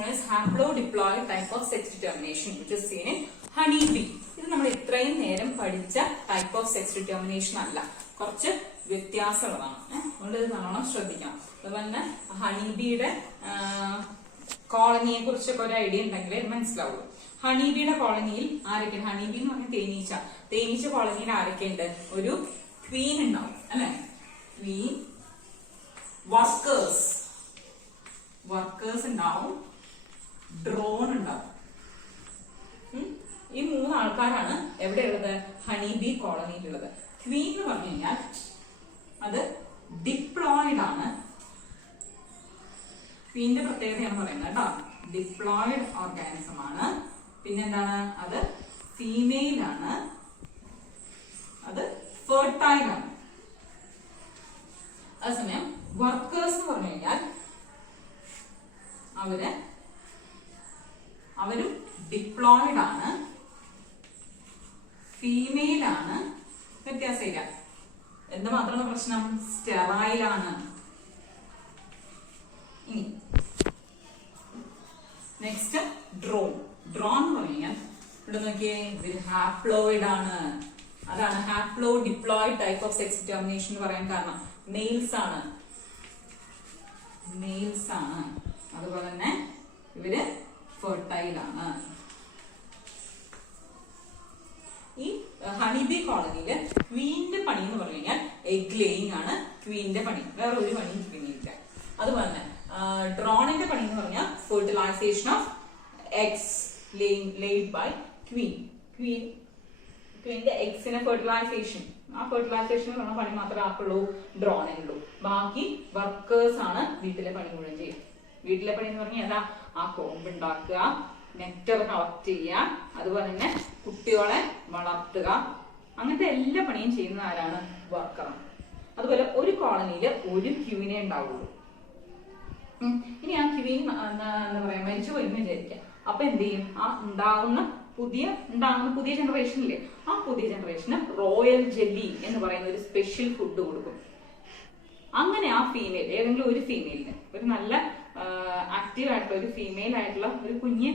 one is haplodiploid type of sex determination, which is seen in honeybee. ഇത് നമ്മൾ ഇത്രയും നേരം പഠിച്ച ടൈപ്പ് ഓഫ് സെക്സ് ഡിറ്റർമിനേഷൻ അല്ല, കുറച്ച് വ്യത്യാസമുള്ളതാണ്. അതുകൊണ്ട് ഇത് നല്ലോണം ശ്രദ്ധിക്കണം. അതുപോലെ തന്നെ ഹണിബിയുടെ കോളനിയെ കുറിച്ചൊക്കെ ഒരു ഐഡിയ ഉണ്ടെങ്കിലേ മനസ്സിലാവുള്ളൂ. ഹണിബിയുടെ കോളനിയിൽ ആരൊക്കെയാണ്? ഹണിബി എന്ന് പറഞ്ഞാൽ തേനീച്ച. തേനീച്ച കോളനിയിൽ ആരൊക്കെയുണ്ട്? ഒരു ക്വീൻ ഉണ്ടാവും അല്ലെ? ക്വീൻ, വർക്കേഴ്സ് ഉണ്ടാവും, ഡ്രോൺ ഉണ്ടാവും. ഈ മൂന്ന് ആൾക്കാരാണ് എവിടെയുള്ളത്? ഹണിബി കോളനിയിലുള്ളത്. ക്വീൻ എന്ന് പറഞ്ഞു കഴിഞ്ഞാൽ അത് ഡിപ്ലോയിഡ് ആണ്. ക്വീന്റെ പ്രത്യേകതയാണ് പറയുന്നത് കേട്ടോ. ഡിപ്ലോയിഡ് ഓർഗാനിസം ആണ്. പിന്നെന്താണ്? അത് ഫീമെയിൽ ആണ്, അത് ഫെർട്ടൈൽ ആണ്. അതേസമയം വർക്കേഴ്സ് എന്ന് പറഞ്ഞു കഴിഞ്ഞാൽ അവരും ഡിപ്ലോയിഡ് ആണ്, ഫീമെയിൽ ആണ്. വ്യത്യാസമില്ല. എന്ത് മാത്രമാണ് പ്രശ്നം? സ്റ്റെറൈൽ ആണ്. ഇനി നെക്സ്റ്റ് ഡ്രോൺ. ഡ്രോൺ എന്ന് പറഞ്ഞു കഴിഞ്ഞാൽ ഇവിടെ നോക്കിയേ, ഇതിൽ ഹാപ്ലോയിഡ് ആണ്. അതാണ് haplo diploid type of sex determination എന്ന് പറയാൻ കാരണം. മെയിൽസ് ആണ്. അതുപോലെ തന്നെ ഇവര് ഫെർട്ടൈൽ ആണ്. ഈ ഹണിബി കോളനിയില് ക്വീന്റെ പണി എന്ന് പറഞ്ഞു കഴിഞ്ഞാൽ എഗ് ലേയിങ് ആണ് ക്വീന്റെ പണി. വേറെ ഒരു പണിയും ക്വീനില്ല. അതുപോലെ തന്നെ ഡ്രോണിന്റെ പണി എന്ന് പറഞ്ഞാൽ fertilisation of eggs laid by queen. ക്വീന്റെ എഗ്സിനെ ഫെർട്ടിലൈസേഷൻ, ആ ഫെർട്ടിലൈസേഷൻ പറഞ്ഞ പണി മാത്രമേ ആക്കുള്ളൂ ഡ്രോണിനുള്ളൂ. ബാക്കി വർക്കേഴ്സ് ആണ് വീട്ടിലെ പണി മുഴുവൻ ചെയ്യുക. വീട്ടിലെ പണി എന്ന് പറഞ്ഞാൽ ഏതാ? ആ കോമ്പ് ഉണ്ടാക്കുക, നെക്ടർ കളക്ട് ചെയ്യുക, അതുപോലെ തന്നെ കുട്ടികളെ വളർത്തുക, അങ്ങനത്തെ എല്ലാ പണിയും ചെയ്യുന്ന ആരാണ്? വർക്കറാണ്. അതുപോലെ ഒരു കോളനിയില് ഒരു ക്യൂവിനെ ഉണ്ടാവുള്ളൂ. ഇനി ആ ക്യൂവിൻ എന്താ പറയാ മരിച്ചു പോയി എന്ന് വിചാരിക്കാം. അപ്പൊ എന്ത് ചെയ്യും? ആ ഉണ്ടാകുന്ന പുതിയ ജനറേഷനില്ലേ, ആ പുതിയ ജനറേഷന് റോയൽ ജെല്ലി എന്ന് പറയുന്ന ഒരു സ്പെഷ്യൽ ഫുഡ് കൊടുക്കും. അങ്ങനെ ആ ഫീമെയിൽ, ഏതെങ്കിലും ഒരു ഫീമെയിലിന്, ഒരു നല്ല ആക്റ്റീവ് ആയിട്ടുള്ള ഒരു ഫീമെയിൽ ആയിട്ടുള്ള ഒരു കുഞ്ഞ്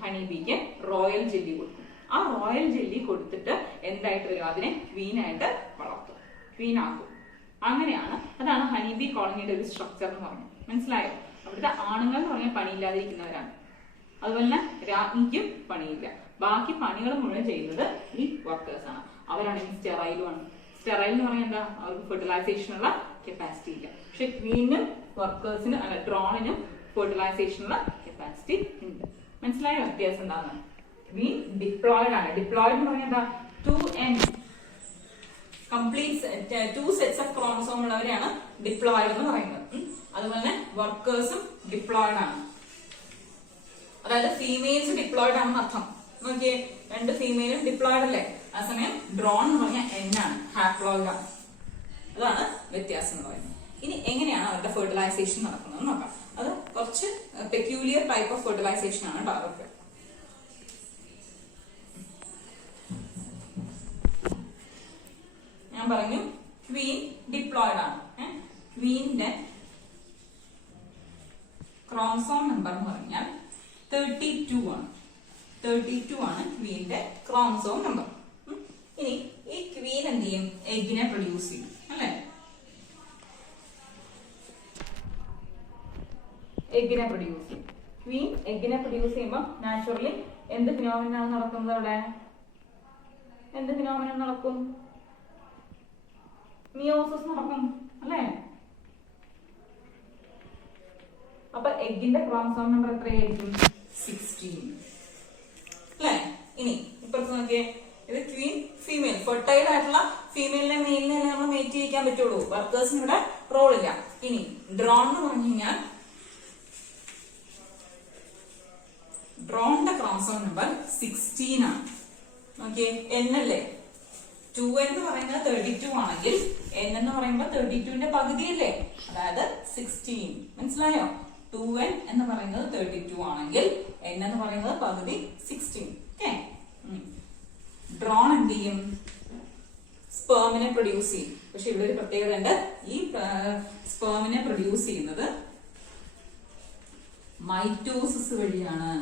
ഹണിബിക്ക് റോയൽ ജെല്ലി കൊടുക്കും. ആ റോയൽ ജെല്ലി കൊടുത്തിട്ട് എന്തായിട്ട് വരും? അതിനെ ക്വീനായിട്ട് വളർത്തും, ക്വീനാക്കും. അങ്ങനെയാണ്. അതാണ് ഹണിബി കോളനിയുടെ ഒരു സ്ട്രക്ചർ എന്ന് പറഞ്ഞു. മനസ്സിലായോ? അവിടുത്തെ ആണുങ്ങൾ എന്ന് പറഞ്ഞാൽ പണിയില്ലാതിരിക്കുന്നവരാണ്. അതുപോലെ തന്നെ രാജ്ഞിക്കും പണിയില്ല. ബാക്കി പണികൾ മുഴുവൻ ചെയ്യുന്നത് ഈ വർക്കേഴ്സ് ആണ്. അവരാണെങ്കിൽ സ്റ്റെറൈലുമാണ്. സ്റ്റെറൈൽ എന്ന് പറഞ്ഞാൽ എന്താ? അവർക്ക് ഫെർട്ടിലൈസേഷനുള്ള കപ്പാസിറ്റി ഇല്ല. പക്ഷെ ക്വീനും വർക്കേഴ്സിനും അല്ല ഡ്രോണിനും ഫെർട്ടിലൈസേഷനുള്ള കപ്പാസിറ്റി ഉണ്ട്. മനസ്സിലായോ വ്യത്യാസം എന്താണെന്ന്? ക്വീൻ ഡിപ്ലോയിഡ് ആണ്. ഡിപ്ലോയിഡ് എന്ന് പറഞ്ഞാൽ എന്താ? 2 സെറ്റ്സ് ഓഫ് ക്രോമസോം ഉള്ളവരെയാണ് ഡിപ്ലോയിഡ് എന്ന് പറയുന്നത്. അതുപോലെ തന്നെ വർക്കേഴ്സും ഡിപ്ലോയിഡ് ആണ്. അതായത് ഫീമെയിൽസ് ഡിപ്ലോയിഡ് ആണെന്ന് അർത്ഥം. നോക്കിയേ, 2 ഫീമെയിലും ഡിപ്ലോയിഡ് അല്ലേ? ആ സമയം ഡ്രോൺ എന്ന് പറഞ്ഞാൽ ആണ്, ഹാപ്ലോയിഡ് ആണ്. അതാണ് വ്യത്യാസം എന്ന് പറയുന്നത്. ഇനി എങ്ങനെയാണ് അവരുടെ ഫെർട്ടിലൈസേഷൻ നടക്കുന്നത് നോക്കാം. അത് കുറച്ച് പെക്യൂലിയർ ടൈപ്പ് ഓഫ് ഫെർട്ടിലൈസേഷൻ ആണ് കേട്ടോ. അവർക്ക് ഞാൻ പറഞ്ഞു ക്വീൻ ഡിപ്ലോയിഡ് ആണ്. ക്വീനിന്റെ ക്രോമസോം നമ്പർ എന്ന് പറഞ്ഞാൽ 32 ആണ്. 32 ആണ് ക്വീന്റെ ക്രോമസോം നമ്പർ. ഇനി ഈ ക്വീൻ എന്ത് ചെയ്യും? എഗിനെ പ്രൊഡ്യൂസ് ചെയ്യും അല്ലെ? എഗിനെ പ്രൊഡ്യൂസ് ചെയ്യും. ക്വീൻ എഗിനെ പ്രൊഡ്യൂസ് ചെയ്യുമ്പോൾ നാച്ചുറലി എന്ത് ഫിനോമിനാണ് നടക്കുന്നത്? അവിടെ എന്ത് ഫിനോമിന നടക്കും? മിയോസിസ് നടക്കും അല്ലെ? അപ്പൊ എഗിന്റെ ക്രോമസോം നമ്പർ എത്രയായിരിക്കും? 16 അല്ലെ? ഇനി ഇപ്പുറത്ത് നോക്കിയേ, ഇത് ക്വീൻ ഫീമെയിൽ, ഫെർട്ടൈൽ ആയിട്ടുള്ള ഫീമെയിലിനെ മെയിലിനെ നമ്മൾ മേറ്റ് ചെയ്യിക്കാൻ പറ്റുള്ളൂ. വർക്കേഴ്സിന് ഇവിടെ റോൾ ഇല്ല. ഇനി ഡ്രോൺ എന്ന് പറഞ്ഞു കഴിഞ്ഞാൽ ഡ്രോണിന്റെ ക്രോമസോം നമ്പർ 16 ആണ്. നോക്കിയേ, N അല്ലേ? 2N എന്ന് പറയുന്നത് 32 ആണെങ്കിൽ N എന്ന് പറയുമ്പോൾ 32ന്റെ പകുതിയല്ലേ? അതായത് 16. മനസ്സിലായോ? 2N എന്ന് പറയുന്നത് 32 ആണെങ്കിൽ N എന്ന് പറയുന്നത് പകുതി 16. ഓക്കെ. ഡ്രോൺ എന്ത് ചെയ്യും? സ്പേമിനെ പ്രൊഡ്യൂസ് ചെയ്യും. പക്ഷെ ഇവിടെ ഒരു പ്രത്യേകത ഉണ്ട്. ഈ സ്പേമിനെ പ്രൊഡ്യൂസ് ചെയ്യുന്നത് മൈറ്റോസിസ് വഴിയാണ്.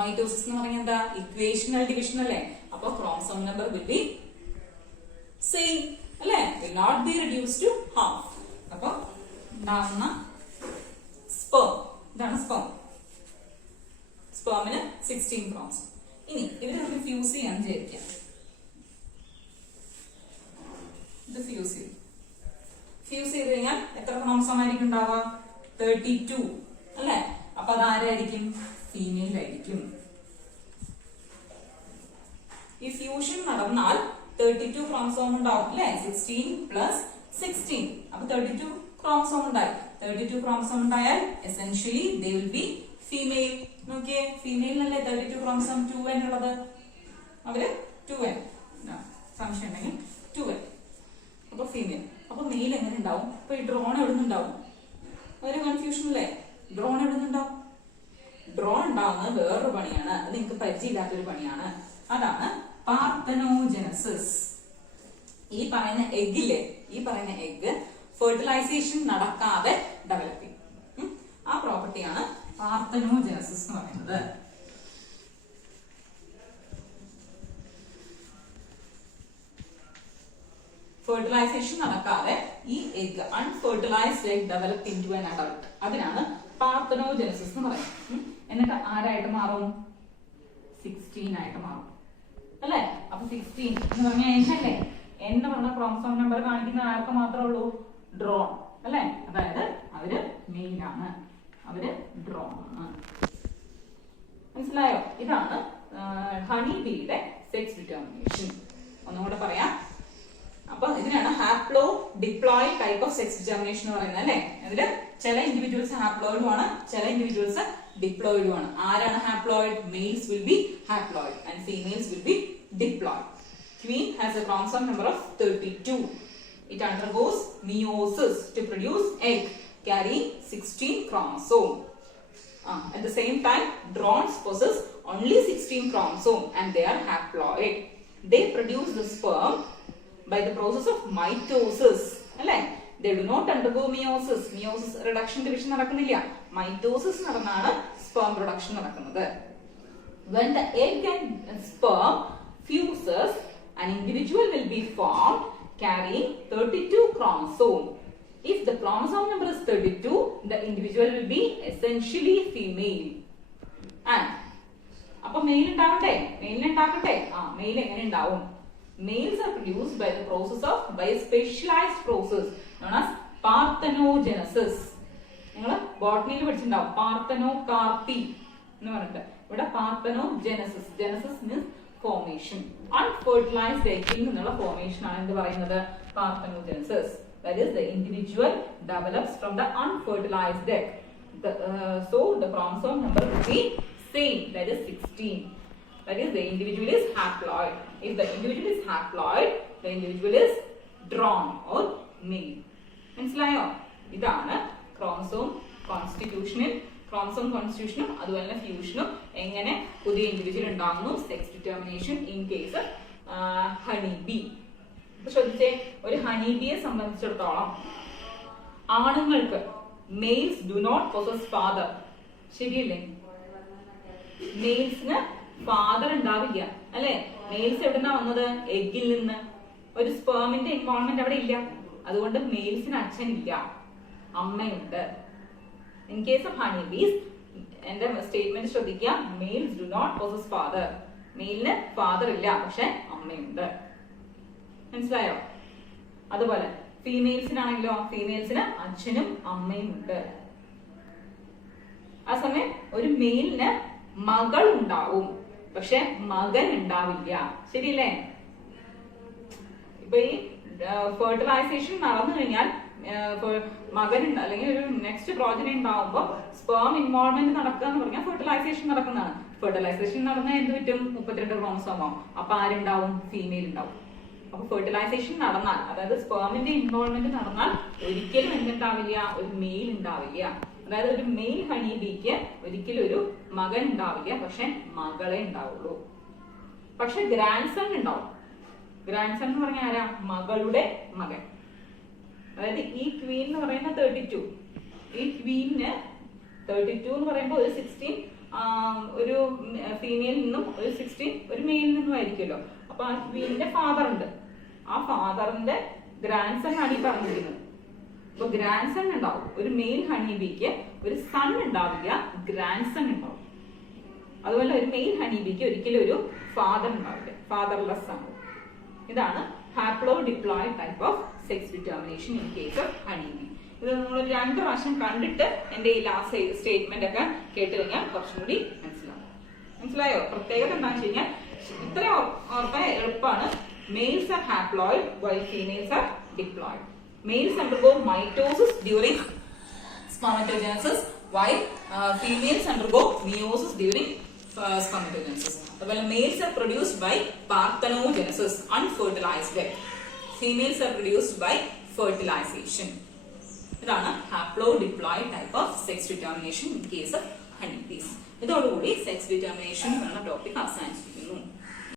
മൈറ്റോസിസ് എന്ന് പറഞ്ഞാൽ എന്താ? ഇക്വേഷണൽ ഡിവിഷൻ അല്ലേ? അപ്പൊ chromosome number will be same അല്ലേ? Will not be reduce to half. അപ്പൊ ഉണ്ടാവുന്ന സ്പേം, ഇതാണ് സ്പേം. സ്പേമിന് 16 ക്രോമസോം. ഇനി ഇവര് നമുക്ക് ഫ്യൂസ് ചെയ്യാൻ വിചാരിക്കാം. ഇത് ഫ്യൂസ് ചെയ്യും. ഫ്യൂസ് ചെയ്ത് കഴിഞ്ഞാൽ എത്ര ക്രോമസോം ആയിരിക്കും ഉണ്ടാവുക? 32 അല്ലെ? അപ്പൊ അതാരായിരിക്കും? ഫീമെയിൽ ആയിരിക്കും. ഈ ഫ്യൂഷൻ നടന്നാൽ 32 ക്രോമസോം ഉണ്ടാവും അല്ലെ? 16 പ്ലസ് 16, അപ്പൊ 32 ക്രോമസോം ഉണ്ടായി. 32 ക്രോമസോം ഉണ്ടായാൽ essentially they will be female. നോക്കിയേ, ഫീമെയിലല്ലേ 32 ക്രോമസോം 2n ഉള്ളത്. അവര് 2n, സംശയം ഉണ്ടെങ്കിൽ 2n. അപ്പൊ ഫീമെയിൽ. അപ്പൊ മെയിൽ എങ്ങനെ ഉണ്ടാവും? അപ്പൊ ഈ ഡ്രോൺ എവിടെ നിന്നുണ്ടാവും? ഒരു കൺഫ്യൂഷൻ അല്ലേ? ഡ്രോൺ എവിടെ നിന്നുണ്ടാവും? ഡ്രോൺ ഉണ്ടാവുന്നത് വേറൊരു പണിയാണ്. അത് നിങ്ങൾക്ക് പരിചയമില്ലാത്തൊരു പണിയാണ്. അതാണ് പാർത്തനോജനസിസ്. ഈ പറയുന്ന എഗ്ഗില്ലേ, ഈ പറയുന്ന എഗ്ഗ് ഫെർട്ടിലൈസേഷൻ നടക്കാതെ ഡെവലപ്പ് ചെയ്യും. ആ പ്രോപ്പർട്ടിയാണ് പാർത്തനോജനസിസ് എന്ന് പറയുന്നത്. ഫെർട്ടിലൈസേഷൻ നടക്കാതെ ഈ egg, unfertilized egg develop into an adult. അതിനാണ് പാർത്തനോജനസിസ് എന്ന് പറയുന്നത്. എന്നിട്ട് ആരായിട്ട് മാറും? 16 ആയിട്ട് മാറും അല്ലെ? അപ്പൊ 16 എന്ന് പറഞ്ഞാൽ എന്നല്ലേ? എന്ന് പറഞ്ഞ ക്രോമസോം നമ്പർ കാണിക്കുന്ന ആർക്ക് മാത്രമേ ഉള്ളൂ? ഡ്രോൺ അല്ലെ? അതായത് അവര് മെയിലാണ്, അവര് ഡ്രോൺ ആണ്. മനസ്സിലായോ? ഇതാണ് ഹണി ബീയുടെ സെക്സ് ഡിറ്റർമിനേഷൻ. ഒന്നുകൂടെ പറയാം. അപ്പൊ ഇതിനാണ് haplo diploid type of sex determination എന്ന് പറയുന്നത് അല്ലെ? ഇതില് ചില ഇൻഡിവിജ്വൽസ് ഹാപ്ലോയിഡും ആണ്, ചില ഇൻഡിവിജ്വൽസ് ഡിപ്ലോയിഡും ആണ്. ആരാണ് haploid? Males will be haploid and females will be diploid. Queen has a chromosome number of 32. It undergoes meiosis to produce egg carrying 16 chromosome. At the same time, drones possess only 16 chromosome and they are haploid. They produce the sperm by the process of mitosis. They do not undergo meiosis. Meiosis reduction division നടക്കുന്നില്ല. Mitosis നടന്നാണ് sperm production നടക്കുന്നത്. When the egg and sperm fuses, an individual will be formed carrying 32 chromosome. If the chromosome number is 32, the individual will be essentially female. And appo male undavate, male undakate. Male engane undavum? Males are produced by a specialized process known as parthenogenesis. നിങ്ങൾ ബോട്ടണിയിൽ പഠിച്ചിട്ടുണ്ടാവും പാർത്തനോകാർപ്പി എന്ന് പറഞ്ഞിട്ട്. ഇവിടെ parthenogenesis. Genesis means formation. Unfertilized egg എന്നുള്ള formation ആണ് എന്ത് പറയുന്നത്? Parthenogenesis. That is, the individual develops from the unfertilized egg. So the chromosome number will be same, that is 16. That is, the individual is haploid. If the individual is haploid, the individual is drawn or male. മനസ്സിലായോ? ഇതാണ് chromosome കോൺസ്റ്റിറ്റ്യൂഷനിൽ chromosome കോൺസ്റ്റിറ്റ്യൂഷനും അതുപോലെ തന്നെ ഫ്യൂഷനും എങ്ങനെ പുതിയ individual ഉണ്ടാകുന്നു, sex determination in case honey bee. ഇപ്പൊ ശ്രദ്ധിച്ചേ, ഒരു ഹണി ബിയെ സംബന്ധിച്ചിടത്തോളം ആണുങ്ങൾക്ക് males do not possess father. ശരിയല്ലേ? മെയിൽസിന് ഫാദർ ഉണ്ടാവില്ല അല്ലെ? മെയിൽസ് എവിടുന്നാ വന്നത്? എഗ്ഗിൽ നിന്ന്. ഒരു സ്പേമിന്റെ ഇൻവോൾവ്മെന്റ് അവിടെ ഇല്ല. അതുകൊണ്ട് മെയിൽസിന് അച്ഛനില്ല, അമ്മയുണ്ട്. In case of honeybees, എന്റെ സ്റ്റേറ്റ്മെന്റ് ശ്രദ്ധിക്കുക, males do not possess father. മെയിലിന് ഫാദർ ഇല്ല, പക്ഷെ അമ്മയുണ്ട്. മനസ്സിലായോ? അതുപോലെ ഫീമെയിൽസിനാണെങ്കിലോ, ഫീമെയിൽസിന് അച്ഛനും അമ്മയും ഉണ്ട്. ആ സമയം ഒരു മെയിലിന് മകൾ ഉണ്ടാവും, പക്ഷെ മകൻ ഉണ്ടാവില്ല. ശരിയല്ലേ? ഇപ്പൊ ഈ ഫെർട്ടിലൈസേഷൻ നടന്നു കഴിഞ്ഞാൽ മകൻ അല്ലെങ്കിൽ ഒരു നെക്സ്റ്റ് പ്രോജനി ഉണ്ടാവുമ്പോൾ സ്പേം ഇൻവോൾവ്മെന്റ് നടക്കുക എന്ന് പറഞ്ഞാൽ ഫെർട്ടിലൈസേഷൻ നടക്കുന്നതാണ്. ഫെർട്ടിലൈസേഷൻ നടന്നാൽ എന്ത് പറ്റും? 32 ക്രോമസോം ആവും. അപ്പൊ ആരുണ്ടാവും? ഫീമെയിൽ ഉണ്ടാവും. അപ്പൊ ഫെർട്ടിലൈസേഷൻ നടന്നാൽ, അതായത് സ്പേമിന്റെ ഇൻവോൾവ്മെന്റ് നടന്നാൽ ഒരിക്കലും എന്തുണ്ടാവില്ല? ഒരു മെയിൽ ഉണ്ടാവില്ല. അതായത് ഒരു മെയിൽ ഹണി ബീക്ക് ഒരിക്കലും ഒരു മകൻ ഉണ്ടാവില്ല, പക്ഷെ മകളെ ഉണ്ടാവുള്ളൂ. പക്ഷെ ഗ്രാൻഡ് സൺ ഉണ്ടാവും. ഗ്രാൻഡ് സൺ എന്ന് പറഞ്ഞാൽ ആരാ? മകളുടെ മകൻ. അതായത് ഈ ക്വീൻ എന്ന് പറയുന്ന 32, ഈ ക്വീനിന് 32 എന്ന് പറയുമ്പോൾ ഒരു 16 ഒരു ഫീമെയിലിൽ നിന്നും ഒരു 16 ഒരു മെയിലിൽ നിന്നും ആയിരിക്കുമല്ലോ. അപ്പൊ ആ ക്വീനിന്റെ ഫാദർ ഉണ്ട്, ആ ഫാദറിന്റെ ഗ്രാൻഡ് സൺ ആണ് ഈ പറഞ്ഞിരിക്കുന്നത്. അപ്പൊ ഗ്രാൻഡ് സൺ ഉണ്ടാവും. ഒരു മെയിൽ ഹണി ബീക്ക് ഒരു സൺ ഉണ്ടാവില്ല, ഗ്രാൻഡ് സൺ ഉണ്ടാവും. അതുപോലെ ഒരു മെയിൽ ഹണി ബീക്ക് ഒരിക്കലും ഒരു ഫാദർ ഉണ്ടാവില്ല, ഫാദർലെസ് ആണ്. ഇതാണ് haplo diploid type of sex determination in case of honey B. ഇത് നമ്മൾ 2 പ്രാവശ്യം കണ്ടിട്ട് എന്റെ ഈ ലാസ്റ്റ് സ്റ്റേറ്റ്മെന്റ് ഒക്കെ കേട്ട് കഴിഞ്ഞാൽ കുറച്ചും കൂടി മനസ്സിലായോ? പ്രത്യേകത എന്താണെന്ന് വെച്ച് കഴിഞ്ഞാൽ ഇത്രയും ഓർക്കാൻ എളുപ്പമാണ്. Males are haploid while females are diploid. Males undergo mitosis during spermatogenesis while females undergo meiosis during spermatogenesis. അതുപോലെ males are produced by parthenogenesis, unfertilized egg. Females are produced by fertilization. ഇതാണ് haplodiploid type of sex determination in case of honeybees. ഇതോടുകൂടി sex determination എന്ന topic അവസാനിച്ചിരിക്കുന്നു.